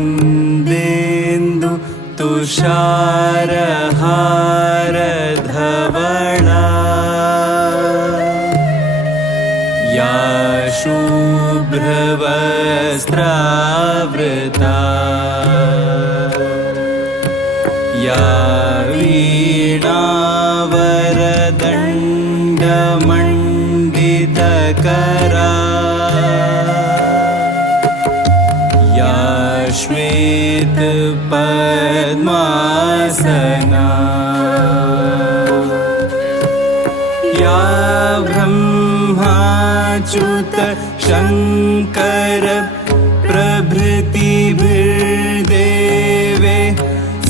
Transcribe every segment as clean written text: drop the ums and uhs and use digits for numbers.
वन्देन्दु तुषारहारधवला या शुभ्रवस्त्रावृता या वीणावरदण्डमण्डितकरा या श्वेतपद्मासना या ब्रह्माच्युत शङ्कर प्रभृतिभिर्देवे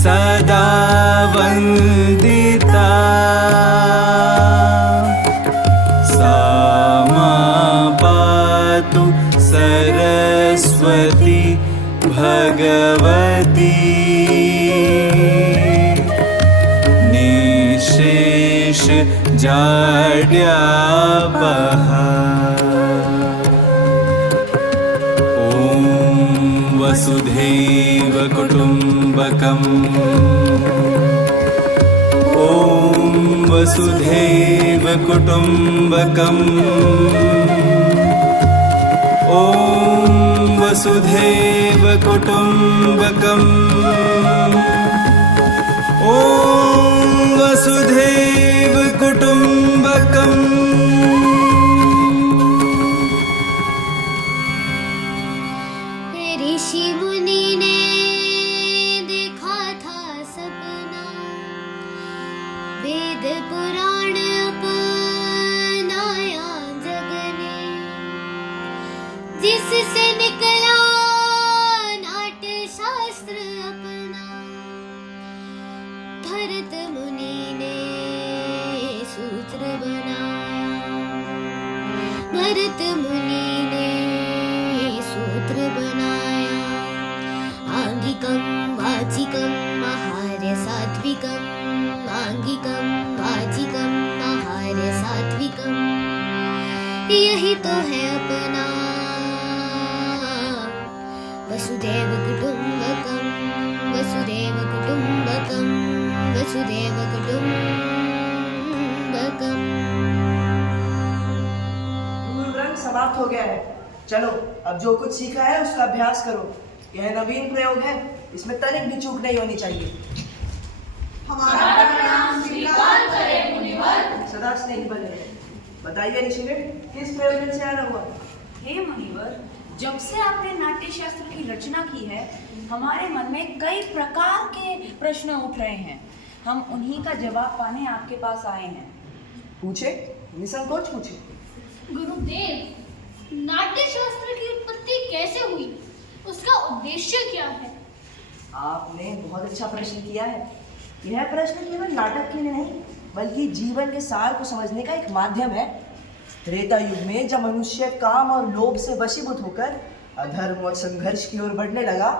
सदा वन्दिता सा मा पातु सरस्वती भगवती निःशेष जाड्यापहा। ॐ वसुधैव कुटुम्बकम् ॐ वसुधैव कुटुम्बकम् ॐ वसुधैव कुटुम्बकम् ॐ वसुधैव कुटुम्बकम्। ऋषि मुनि ने देखा था सपना, वेद पुराण अपनाया जग ने, जिससे निकला नाट्य शास्त्र अपना। भरत मुनि ने सूत्र बनाया, भरत मुनि ने सूत्र बनाया। आंगिकं वाचिकं आहार्य सात्विकं, आंगिकं वाचिकं आहार्य सात्विकं, यही तो है अपना वसुधैव कुटुम्बकं, वसुधैव कुटुम्बकं, वसुधैव कुटुम्बकं। मूल ग्रंथ समाप्त हो गया है। चलो अब जो कुछ सीखा है उसका अभ्यास करो। यह नवीन प्रयोग है, इसमें तनिक भी चूक नहीं होनी चाहिए। हमारा प्रणाम स्वीकार करें मुनिवर। सदा स्नेही बने। बताइए ऋषिगण, किस प्रयोजन से आना हुआ? हे मुनिवर, जब से आपने नाट्य शास्त्र की रचना की है, हमारे मन में कई प्रकार के प्रश्न उठ रहे हैं। हम उन्हीं का जवाब पाने आपके पास आए हैं। पूछे, निसंकोच पूछे। गुरुदेव, नाट्य शास्त्र की उत्पत्ति कैसे हुई? उसका उद्देश्य क्या है? आपने बहुत अच्छा प्रश्न किया है। यह प्रश्न केवल नाटक के लिए नहीं, बल्कि जीवन के सार को समझने का एक माध्यम है। त्रेता युग में जब मनुष्य काम और लोभ से वशीभूत होकर अधर्म और संघर्ष की ओर बढ़ने लगा,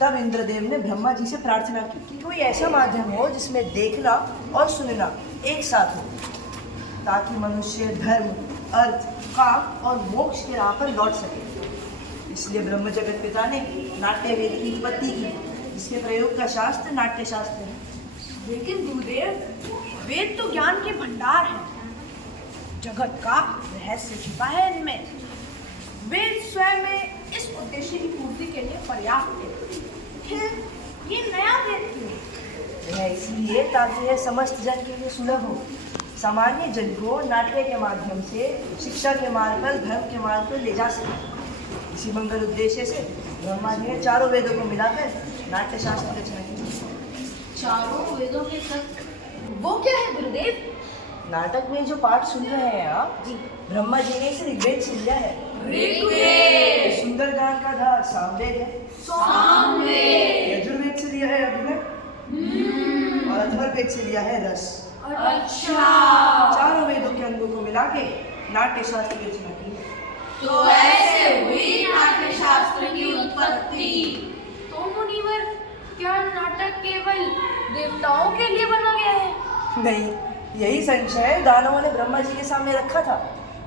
तब इंद्रदेव ने ब्रह्मा जी से प्रार्थना की कि कोई ऐसा माध्यम हो जिसमें देखना और सुनना एक साथ हो, ताकि मनुष्य धर्म, अर्थ, काम और मोक्ष के राह पर लौट सके। इसलिए ब्रह्म जगत पिता ने नाट्य वेद की उत्पत्ति की, जिसके प्रयोग का शास्त्र नाट्य शास्त्र है। लेकिन गुरुदेव, वेद तो ज्ञान के भंडार हैं। जगत का रहस्य छिपा है इनमें। वेद स्वयं में इस उद्देश्य की पूर्ति के लिए पर्याप्त है। फिर ये नया वेद क्यों? यह इसलिए ताकि यह समस्त जन के लिए सुलभ हो। सामान्य जन को नाट्य के माध्यम से शिक्षा के मार्ग पर, धर्म के मार्ग पर ले जा सके। इसी मंगल उद्देश्य से ब्रह्मा जी ने चारों वेदों को मिलाकर नाट्य शास्त्र की रचना की। चारों वेदों के तत्व वो क्या है गुरुदेव? नाटक में जो पाठ सुन रहे हैं आप, ब्रह्मा जी ने इसे ऋग्वेद से लिया है। ऋग्वेद, सुंदरकांड का धार सामवेद है। यजुर्वेद से लिया है अभिनव, और अथर्ववेद से लिया है रस। अच्छा, चारों वेदों के अंगों को मिला के नाट्य शास्त्र की रचना की। तो ऐसे हुई नाट्य शास्त्र की उत्पत्ति। तो मुनिवर, क्या नाटक केवल देवताओं के लिए बना गया है? नहीं, यही संशय दानवों ने ब्रह्मा जी के सामने रखा था।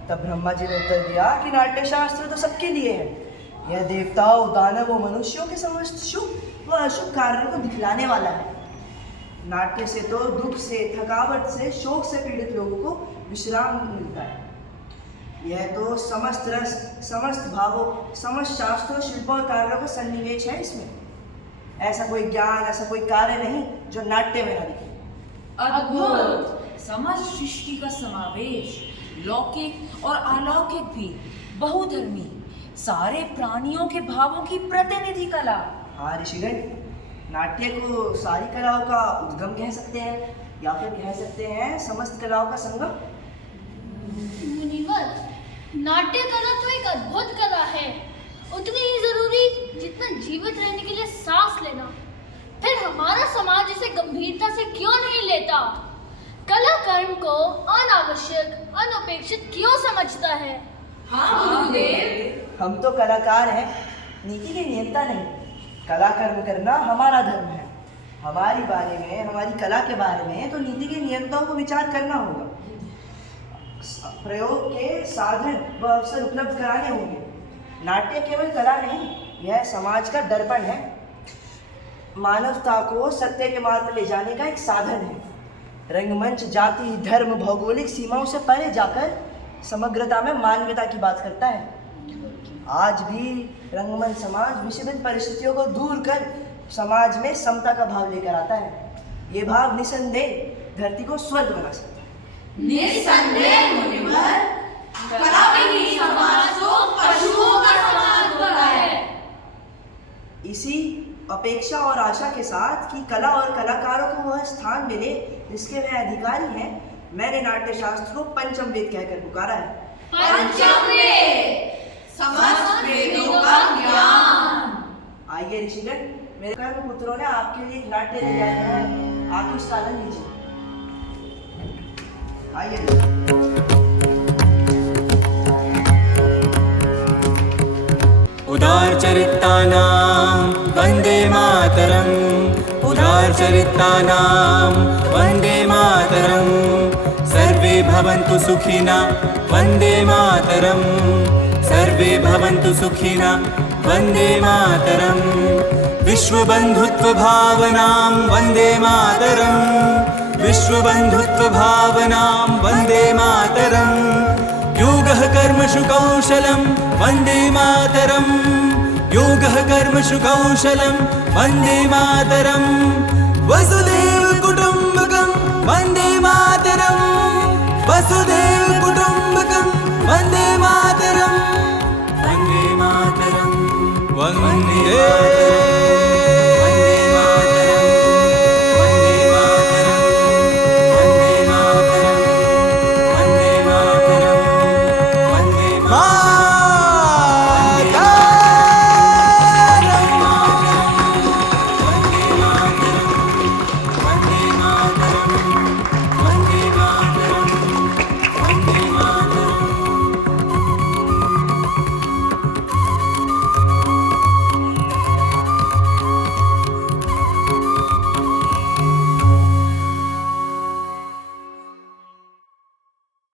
तब ब्रह्मा जी ने उत्तर दिया कि नाट्य शास्त्र तो सबके लिए है, यह देवताओं, दानवों, मनुष्यों के समस्त शुभ व अशुभ कार्यों को दिखलाने वाला है। नाट्य से तो दुख से, थकावट से, शोक से पीड़ित लोगों को विश्राम मिलता है। यह तो समस्त रस, समस्त भावों, समस्त शास्त्रों, शिल्पों और कार्यों का सन्निवेश है। इसमें ऐसा कोई ज्ञान, ऐसा कोई कार्य नहीं जो नाट्य में न दिखे। अद्भुत! समस्त सृष्टि का समावेश, लौकिक और अलौकिक भी, बहुधर्मी, सारे प्राणियों के भावों की प्रतिनिधि कला। हाँ ऋषिगण, नाट्य को सारी कलाओं का उद्गम कह सकते हैं, या फिर कह सकते हैं समस्त कलाओं का संगम। मुनिवर, नाट्य कला तो एक अद्भुत कला है, उतनी ही जरूरी जितना जीवित रहने के लिए सांस लेना। फिर हमारा समाज इसे गंभीरता से क्यों नहीं लेता? कला कर्म को अनावश्यक, अनपेक्षित क्यों समझता है? हाँ गुरुदेव। हम तो कलाकार हैं, नीति के नियंता नहीं। कला कर्म करना हमारा धर्म है। हमारी बारे में, हमारी कला के बारे में तो नीति के नियंताओं को विचार करना होगा। प्रयोग के साधन व अवसर उपलब्ध कराने होंगे। नाट्य केवल कला नहीं, यह समाज का दर्पण है। मानवता को सत्य के मार्ग पर ले जाने का एक साधन है। रंगमंच जाति, धर्म, भौगोलिक सीमाओं से परे जाकर समग्रता में मानवता की बात करता है। आज भी रंगमंच समाज विषम परिस्थितियों को दूर कर समाज में समता का भाव लेकर आता है। ये भाव निसंदेह धरती को स्वर्ग बना सकता है। निसंदेह मुनिवर, कला ही समाज को पशुओं का समाज होता है। इसी अपेक्षा और आशा के साथ कि कला और कलाकारों को वह स्थान मिले जिसके वह अधिकारी हैं, मैंने नाट्य शास्त्र को पंचम वेद कहकर पुकारा है। पंचम वेद, समस्त वेदों का ज्ञान। आइए ऋषिगण, मेरे कर्म पुत्रों ने आपके लिए एक नाट्य ले आए हैं, आप उसका आनंद लीजिए। आइए। उदारचरितानां वन्दे मातरम्, उदारचरितानां वन्दे मातरम्, सर्वे भवन्तु सुखिनः वन्दे मातरम्, सर्वे भवन्तु सुखिनः वन्दे मातरम्, विश्वबन्धुत्वभावनां वन्दे मातरम्, विश्वबन्धुत्वभावनां वन्दे मातरम्, योगः कर्मसु कौशलं वन्दे मातरम्, योगः कर्मसु कौशलं वन्दे मातरम्, वसुदेव कुटुम्बकं वन्दे मातरम्, वसुदेव कुटुम्बकं वन्दे मातरम्, वन्दे मातरम्, वन्दे